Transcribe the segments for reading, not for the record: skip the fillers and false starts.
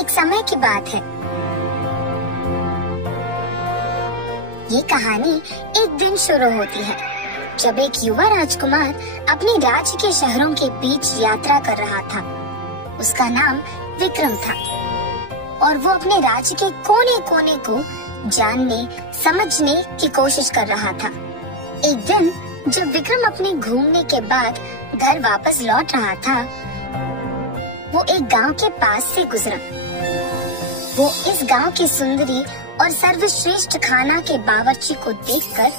एक समय की बात है। ये कहानी एक दिन शुरू होती है जब एक युवा राजकुमार अपने राज्य के शहरों के बीच यात्रा कर रहा था। उसका नाम विक्रम था और वो अपने राज्य के कोने कोने को जानने समझने की कोशिश कर रहा था। एक दिन जब विक्रम अपने घूमने के बाद घर वापस लौट रहा था, वो एक गांव के पास से गुजरा। वो इस गांव की सुंदरी और सर्वश्रेष्ठ खाना के बावर्ची को देखकर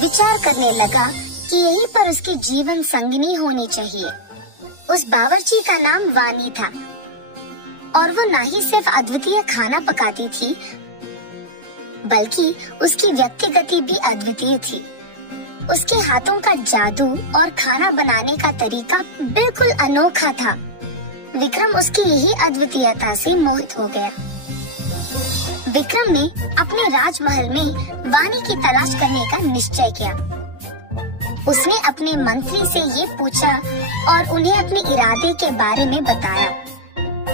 विचार करने लगा कि यहीं पर उसकी जीवन संगिनी होनी चाहिए। उस बावर्ची का नाम वानी था और वो ना ही सिर्फ अद्वितीय खाना पकाती थी, बल्कि उसकी व्यक्तिगति भी अद्वितीय थी। उसके हाथों का जादू और खाना बनाने का तरीका बिल्कुल अनोखा था। विक्रम उसकी यही अद्वितीयता से मोहित हो गया। विक्रम ने अपने राजमहल में वानी की तलाश करने का निश्चय किया। उसने अपने मंत्री से ये पूछा और उन्हें अपने इरादे के बारे में बताया।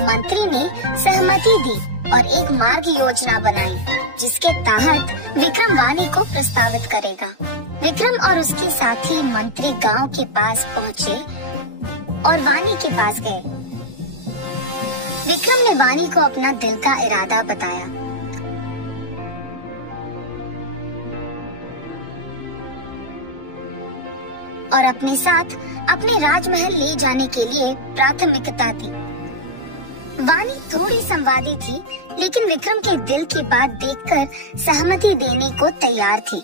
मंत्री ने सहमति दी और एक मार्ग योजना बनाई जिसके तहत विक्रम वानी को प्रस्तावित करेगा। विक्रम और उसके साथी मंत्री गांव के पास पहुँचे और वानी के पास गए। विक्रम ने वानी को अपना दिल का इरादा बताया। और अपने साथ अपने राजमहल ले जाने के लिए प्राथमिकता दी। वानी थोड़ी संवादी थी, लेकिन विक्रम के दिल की बात देखकर सहमति देने को तैयार थी।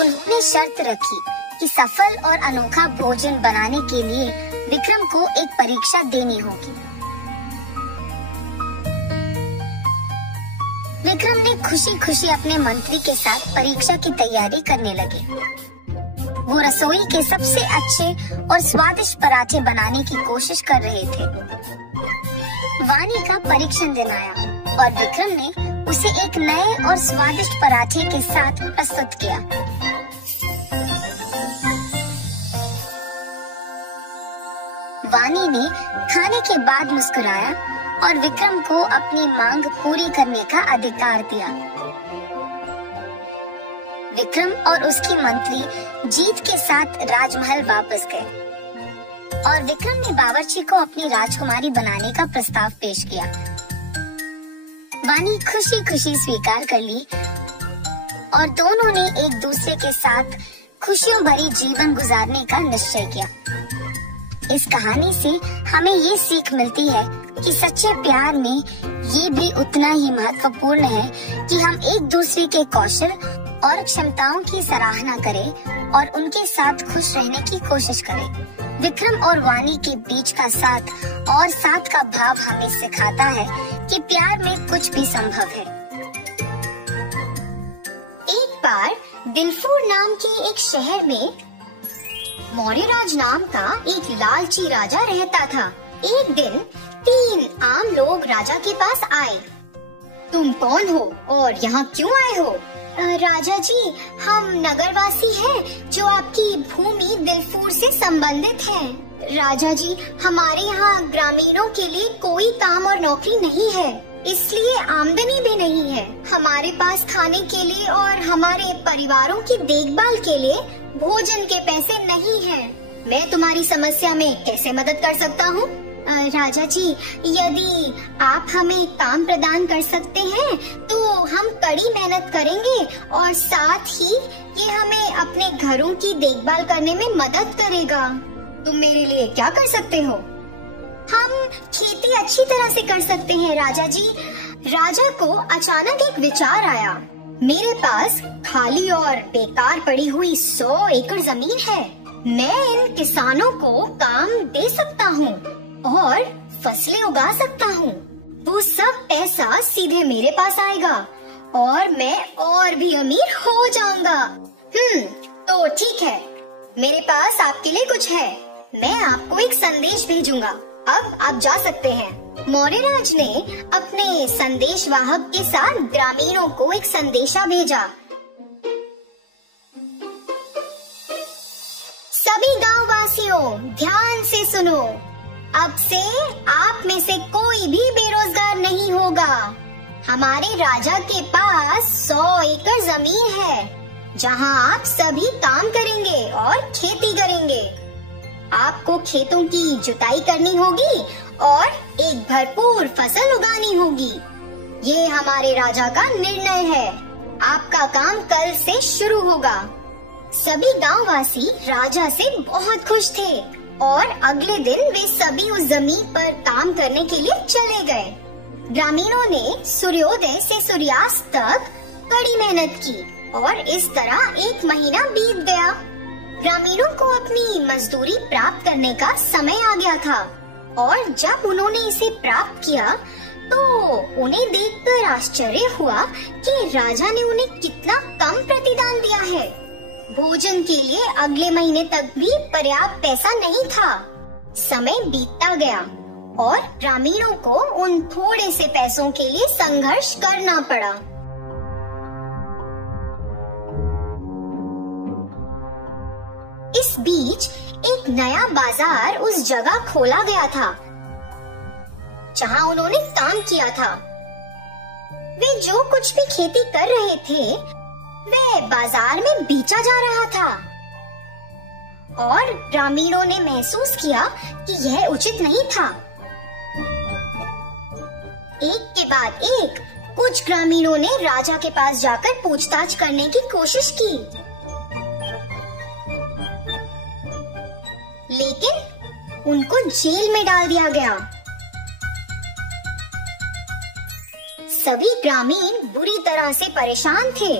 उन्होंने शर्त रखी कि सफल और अनोखा भोजन बनाने के लिए विक्रम को एक परीक्षा देनी होगी। विक्रम ने खुशी खुशी अपने मंत्री के साथ परीक्षा की तैयारी करने लगे। वो रसोई के सबसे अच्छे और स्वादिष्ट पराठे बनाने की कोशिश कर रहे थे। वानी का परीक्षण दिन आया और विक्रम ने उसे एक नए और स्वादिष्ट पराठे के साथ प्रस्तुत किया। वानी ने खाने के बाद मुस्कुराया और विक्रम को अपनी मांग पूरी करने का अधिकार दिया। विक्रम और उसकी मंत्री जीत के साथ राजमहल वापस गए और विक्रम ने बावर्ची को अपनी राजकुमारी बनाने का प्रस्ताव पेश किया। वानी खुशी खुशी स्वीकार कर ली और दोनों ने एक दूसरे के साथ खुशियों भरी जीवन गुजारने का निश्चय किया। इस कहानी से हमें ये सीख मिलती है कि सच्चे प्यार में ये भी उतना ही महत्वपूर्ण है कि हम एक दूसरे के कौशल और क्षमताओं की सराहना करें और उनके साथ खुश रहने की कोशिश करें। विक्रम और वानी के बीच का साथ और साथ का भाव हमें सिखाता है कि प्यार में कुछ भी संभव है। एक बार दिलफुर नाम के एक शहर में मौर्यराज नाम का एक लालची राजा रहता था। एक दिन 3 आम लोग राजा के पास आए। तुम कौन हो और यहाँ क्यों आए हो? राजा जी, हम नगरवासी हैं जो आपकी भूमि दिलफुर से संबंधित है। राजा जी, हमारे यहाँ ग्रामीणों के लिए कोई काम और नौकरी नहीं है, इसलिए आमदनी भी नहीं है। हमारे पास खाने के लिए और हमारे परिवारों की देखभाल के लिए भोजन के पैसे नहीं हैं। मैं तुम्हारी समस्या में कैसे मदद कर सकता हूँ? राजा जी, यदि आप हमें काम प्रदान कर सकते हैं तो हम कड़ी मेहनत करेंगे और साथ ही ये हमें अपने घरों की देखभाल करने में मदद करेगा। तुम मेरे लिए क्या कर सकते हो? हम खेती अच्छी तरह से कर सकते हैं राजा जी। राजा को अचानक एक विचार आया। मेरे पास खाली और बेकार पड़ी हुई 100 एकड़ जमीन है। मैं इन किसानों को काम दे सकता हूँ और फसलें उगा सकता हूँ। वो सब पैसा सीधे मेरे पास आएगा और मैं और भी अमीर हो जाऊंगा। तो ठीक है, मेरे पास आपके लिए कुछ है। मैं आपको एक संदेश भेजूंगा। अब आप जा सकते हैं। मौर्यराज ने अपने संदेश वाहक के साथ ग्रामीणों को एक संदेशा भेजा। सभी गांव वासियों, ध्यान से सुनो। अब से आप में से कोई भी बेरोजगार नहीं होगा। हमारे राजा के पास 100 एकड़ जमीन है जहां आप सभी काम करेंगे और खेती करेंगे। आपको खेतों की जुताई करनी होगी और एक भरपूर फसल उगानी होगी। ये हमारे राजा का निर्णय है। आपका काम कल से शुरू होगा। सभी गांववासी राजा से बहुत खुश थे और अगले दिन वे सभी उस जमीन पर काम करने के लिए चले गए। ग्रामीणों ने सूर्योदय से सूर्यास्त तक कड़ी मेहनत की और इस तरह एक महीना बीत गया। ग्रामीणों को अपनी मजदूरी प्राप्त करने का समय आ गया था और जब उन्होंने इसे प्राप्त किया तो उन्हें देखकर आश्चर्य हुआ कि राजा ने उन्हें कितना कम प्रतिदान दिया है। भोजन के लिए अगले महीने तक भी पर्याप्त पैसा नहीं था। समय बीतता गया और ग्रामीणों को उन थोड़े से पैसों के लिए संघर्ष करना पड़ा। इस बीच एक नया बाजार उस जगह खोला गया था जहां उन्होंने काम किया था। वे जो कुछ भी खेती कर रहे थे वे बाजार में बेचा जा रहा था और ग्रामीणों ने महसूस किया कि यह उचित नहीं था। एक के बाद एक कुछ ग्रामीणों ने राजा के पास जाकर पूछताछ करने की कोशिश की, लेकिन उनको जेल में डाल दिया गया। सभी ग्रामीण बुरी तरह से परेशान थे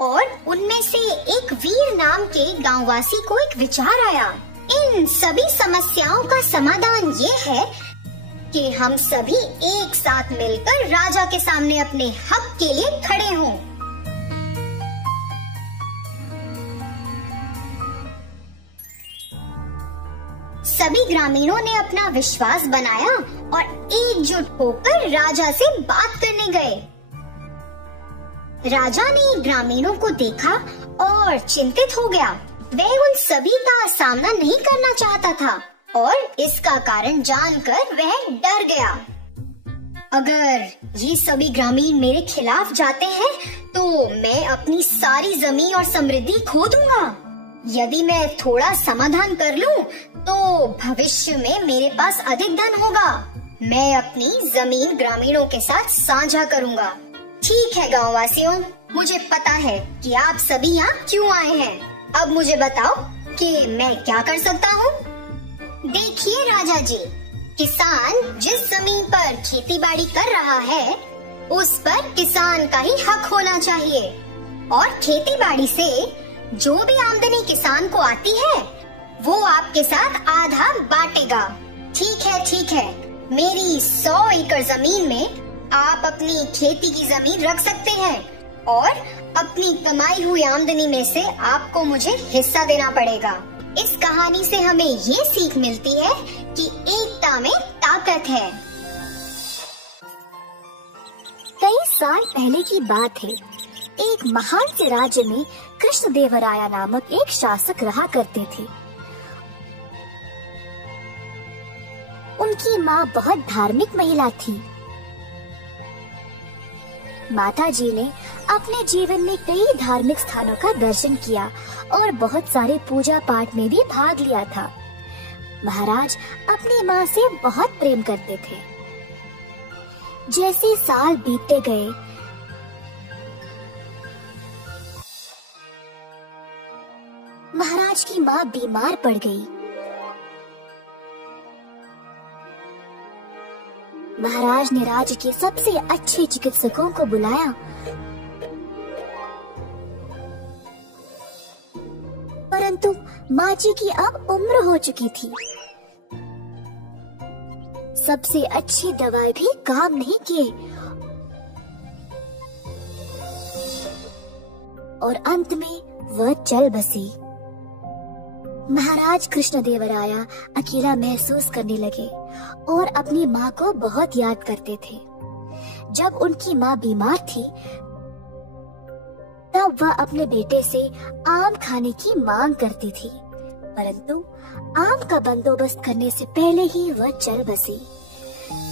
और उनमें से एक वीर नाम के गांववासी को एक विचार आया। इन सभी समस्याओं का समाधान ये है कि हम सभी एक साथ मिलकर राजा के सामने अपने हक के लिए खड़े हों। सभी ग्रामीणों ने अपना विश्वास बनाया और एकजुट होकर राजा से बात करने गए। राजा ने ग्रामीणों को देखा और चिंतित हो गया। वह उन सभी का सामना नहीं करना चाहता था और इसका कारण जानकर वह डर गया। अगर ये सभी ग्रामीण मेरे खिलाफ जाते हैं तो मैं अपनी सारी जमीन और समृद्धि खो दूंगा। यदि मैं थोड़ा समाधान कर लूं तो भविष्य में मेरे पास अधिक धन होगा। मैं अपनी जमीन ग्रामीणों के साथ साझा करूंगा। ठीक है गांववासियों, मुझे पता है कि आप सभी यहाँ क्यों आए हैं। अब मुझे बताओ कि मैं क्या कर सकता हूँ। देखिए राजा जी, किसान जिस जमीन पर खेती बाड़ी कर रहा है उस पर किसान का ही हक होना चाहिए और खेती बाड़ी से जो भी आमदनी किसान को आती है वो आपके साथ आधा बांटेगा। ठीक है, मेरी 100 एकड़ जमीन में आप अपनी खेती की जमीन रख सकते हैं और अपनी कमाई हुई आमदनी में से आपको मुझे हिस्सा देना पड़ेगा। इस कहानी से हमें ये सीख मिलती है कि एकता में ताकत है। कई साल पहले की बात है। एक महान से राज्य में कृष्णदेवराया नामक एक शासक रहा करते थे। उनकी माँ बहुत धार्मिक महिला थी। माता जी ने अपने जीवन में कई धार्मिक स्थानों का दर्शन किया और बहुत सारे पूजा पाठ में भी भाग लिया था। महाराज अपनी माँ से बहुत प्रेम करते थे। जैसे साल बीतते गए महाराज की माँ बीमार पड़ गई। महाराज ने राज्य के सबसे अच्छे चिकित्सकों को बुलाया, परंतु माँ जी की अब उम्र हो चुकी थी। सबसे अच्छी दवाई भी काम नहीं किए और अंत में वह चल बसी। महाराज कृष्णदेवराया अकेला महसूस करने लगे और अपनी माँ को बहुत याद करते थे। जब उनकी माँ बीमार थी तब वह अपने बेटे से आम खाने की मांग करती थी, परंतु आम का बंदोबस्त करने से पहले ही वह चल बसी।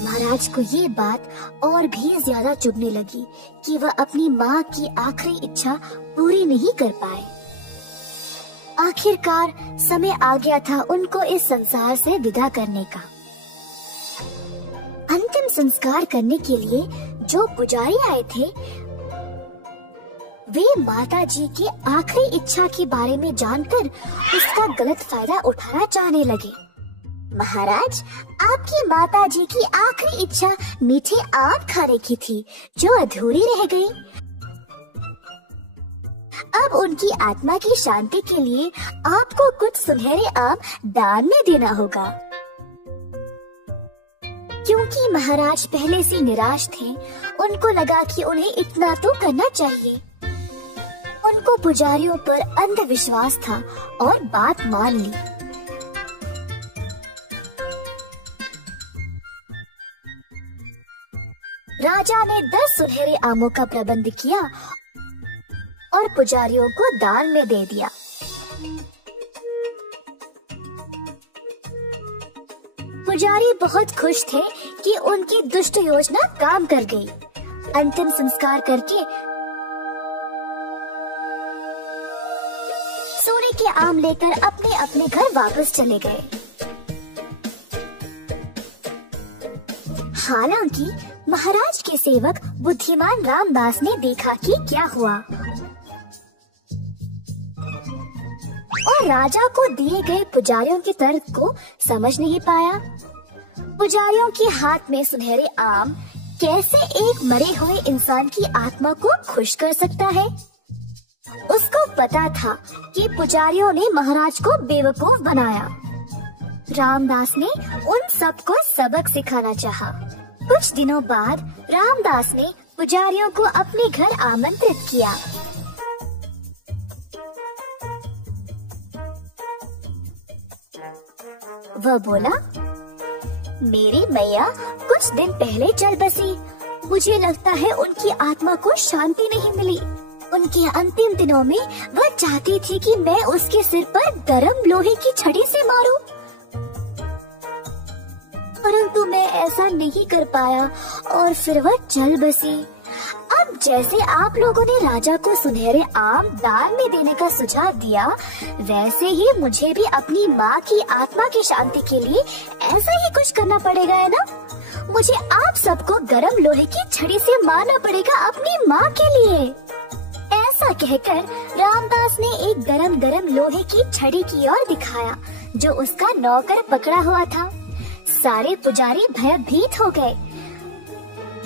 महाराज को ये बात और भी ज्यादा चुभने लगी कि वह अपनी माँ की आखिरी इच्छा पूरी नहीं कर पाए। आखिरकार समय आ गया था उनको इस संसार से विदा करने का। अंतिम संस्कार करने के लिए जो पुजारी आए थे, वे माता जी की आखिरी इच्छा के बारे में जानकर उसका गलत फायदा उठाना चाहने लगे। महाराज, आपकी माता जी की आखिरी इच्छा मीठे आम खाने की थी, जो अधूरी रह गई। अब उनकी आत्मा की शांति के लिए आपको कुछ सुनहरे आम दान में देना होगा। क्योंकि महाराज पहले से निराश थे, उनको लगा कि उन्हें इतना तो करना चाहिए। उनको पुजारियों पर अंधविश्वास था और बात मान ली। राजा ने 10 सुनहरे आमों का प्रबंध किया और पुजारियों को दान में दे दिया। पुजारी बहुत खुश थे कि उनकी दुष्ट योजना काम कर गई। अंतिम संस्कार करके सोने के आम लेकर अपने अपने घर वापस चले गए। हालांकि महाराज के सेवक बुद्धिमान रामदास ने देखा कि क्या हुआ और राजा को दिए गए पुजारियों के तर्क को समझ नहीं पाया। पुजारियों के हाथ में सुनहरे आम कैसे एक मरे हुए इंसान की आत्मा को खुश कर सकता है? उसको पता था कि पुजारियों ने महाराज को बेवकूफ बनाया। रामदास ने उन सबको सबक सिखाना चाहा। कुछ दिनों बाद रामदास ने पुजारियों को अपने घर आमंत्रित किया। वह बोला, मेरी मैया कुछ दिन पहले चल बसी। मुझे लगता है उनकी आत्मा को शांति नहीं मिली। उनके अंतिम दिनों में वह चाहती थी कि मैं उसके सिर पर गरम लोहे की छड़ी से मारूं, परंतु मैं ऐसा नहीं कर पाया और फिर वह चल बसी। अब जैसे आप लोगों ने राजा को सुनहरे आम दान में देने का सुझाव दिया, वैसे ही मुझे भी अपनी माँ की आत्मा की शांति के लिए ऐसा ही कुछ करना पड़ेगा, है ना? मुझे आप सबको गरम लोहे की छड़ी से मारना पड़ेगा अपनी माँ के लिए। ऐसा कहकर रामदास ने एक गरम लोहे की छड़ी की ओर दिखाया, जो उसका नौकर पकड़ा हुआ था। सारे पुजारी भयभीत हो गए।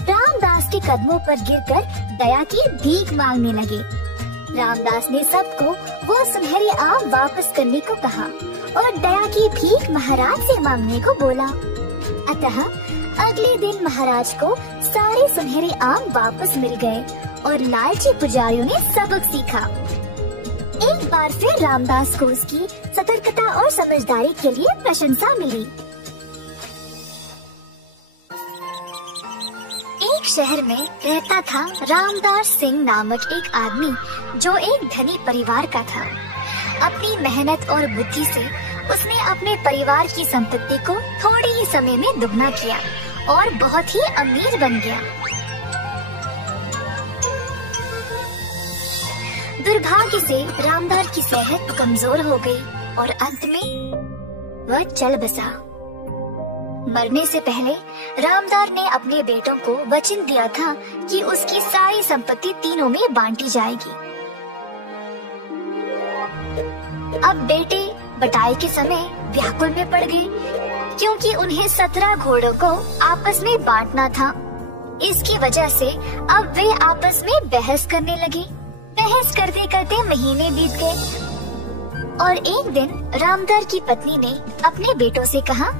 रामदास के कदमों पर गिरकर दया की भीख मांगने लगे। रामदास ने सबको वो सुनहरे आम वापस करने को कहा और दया की भीख महाराज से मांगने को बोला। अतः अगले दिन महाराज को सारे सुनहरे आम वापस मिल गए और लालची पुजारियों ने सबक सीखा। एक बार फिर रामदास को उसकी सतर्कता और समझदारी के लिए प्रशंसा मिली। एक शहर में रहता था रामदास सिंह नामक एक आदमी, जो एक धनी परिवार का था। अपनी मेहनत और बुद्धि से उसने अपने परिवार की संपत्ति को थोड़े ही समय में दुगना किया और बहुत ही अमीर बन गया। दुर्भाग्य से रामदास की सेहत कमजोर हो गई और अंत में वह चल बसा। मरने से पहले रामदास ने अपने बेटों को वचन दिया था कि उसकी सारी संपत्ति तीनों में बांटी जाएगी। अब बेटे बटाई के समय व्याकुल में पड़ गए, क्योंकि उन्हें 17 घोड़ों को आपस में बांटना था। इसकी वजह से अब वे आपस में बहस करने लगे। बहस करते करते महीने बीत गए और एक दिन रामदास की पत्नी ने अपने बेटों से कहा,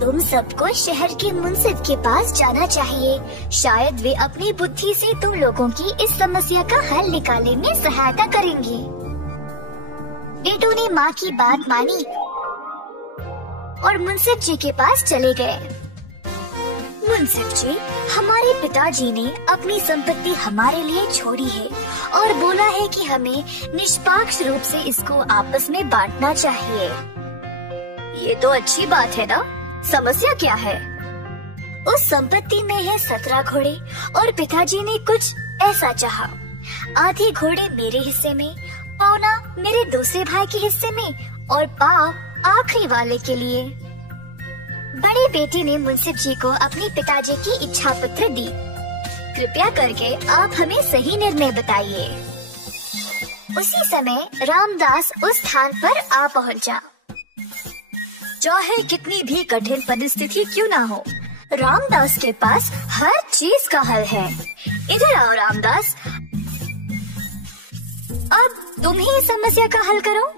तुम सबको शहर के मुंसिफ के पास जाना चाहिए। शायद वे अपनी बुद्धि से तुम लोगों की इस समस्या का हल निकालने में सहायता करेंगे। बेटों ने माँ की बात मानी और मुंसिफ जी के पास चले गए। मुंसिफ जी, हमारे पिताजी ने अपनी संपत्ति हमारे लिए छोड़ी है और बोला है कि हमें निष्पक्ष रूप से इसको आपस में बांटना चाहिए। ये तो अच्छी बात है ना, समस्या क्या है? उस संपत्ति में है 17 घोड़े और पिताजी ने कुछ ऐसा चाहा। आधे घोड़े मेरे हिस्से में, पौना मेरे दूसरे भाई के हिस्से में और पाव आखिरी वाले के लिए। बड़े बेटे ने मुंसिफ जी को अपने पिताजी की इच्छा पत्र दी। कृपया करके आप हमें सही निर्णय बताइए। उसी समय रामदास उस स्थान पर आ पहुंचा। चाहे कितनी भी कठिन परिस्थिति क्यों ना हो, रामदास के पास हर चीज का हल है। इधर आओ रामदास, अब तुम ही इस समस्या का हल करो।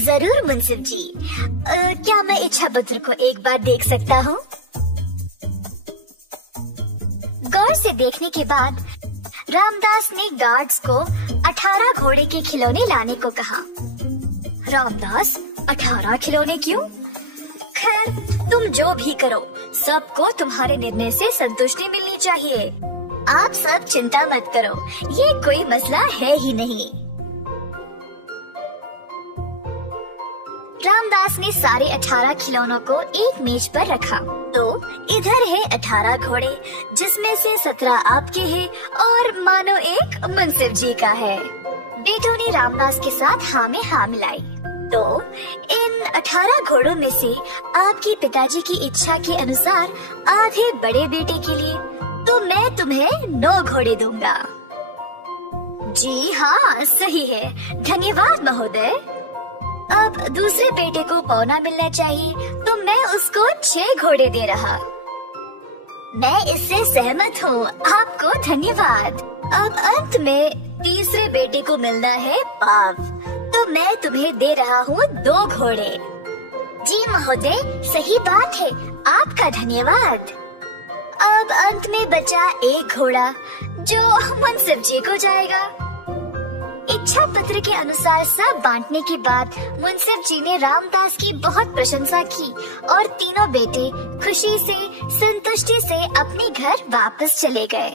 जरूर मुंसिफ जी, क्या मैं इच्छा पत्र को एक बार देख सकता हूँ? गौर से देखने के बाद रामदास ने गार्ड्स को 18 घोड़े के खिलौने लाने को कहा। रामदास, 18 खिलौने क्यों? खैर, तुम जो भी करो, सबको तुम्हारे निर्णय से संतुष्टि मिलनी चाहिए। आप सब चिंता मत करो, ये कोई मसला है ही नहीं। रामदास ने सारे 18 खिलौनों को एक मेज पर रखा। तो इधर है 18 घोड़े, जिसमें से 17 आपके हैं और मानो एक मुंसिफ जी का है। बेटों ने रामदास के साथ हाँ में हाँ मिलाई। तो इन 18 घोड़ों में से आपके पिताजी की इच्छा के अनुसार आधे बड़े बेटे के लिए, तो मैं तुम्हें 9 घोड़े दूंगा। जी हाँ, सही है, धन्यवाद महोदय। अब दूसरे बेटे को पौना मिलना चाहिए, तो मैं उसको 6 घोड़े दे रहा। मैं इससे सहमत हूँ, आपको धन्यवाद। अब अंत में तीसरे बेटे को मिलना है पाव, तो मैं तुम्हें दे रहा हूँ 2 घोड़े। जी महोदय, सही बात है, आपका धन्यवाद। अब अंत में बचा 1 घोड़ा, जो मुंसिफ जी को जाएगा। इच्छा पत्र के अनुसार सब बांटने के बाद मुंसिफ जी ने रामदास की बहुत प्रशंसा की और तीनों बेटे खुशी से, संतुष्टि से अपने घर वापस चले गए।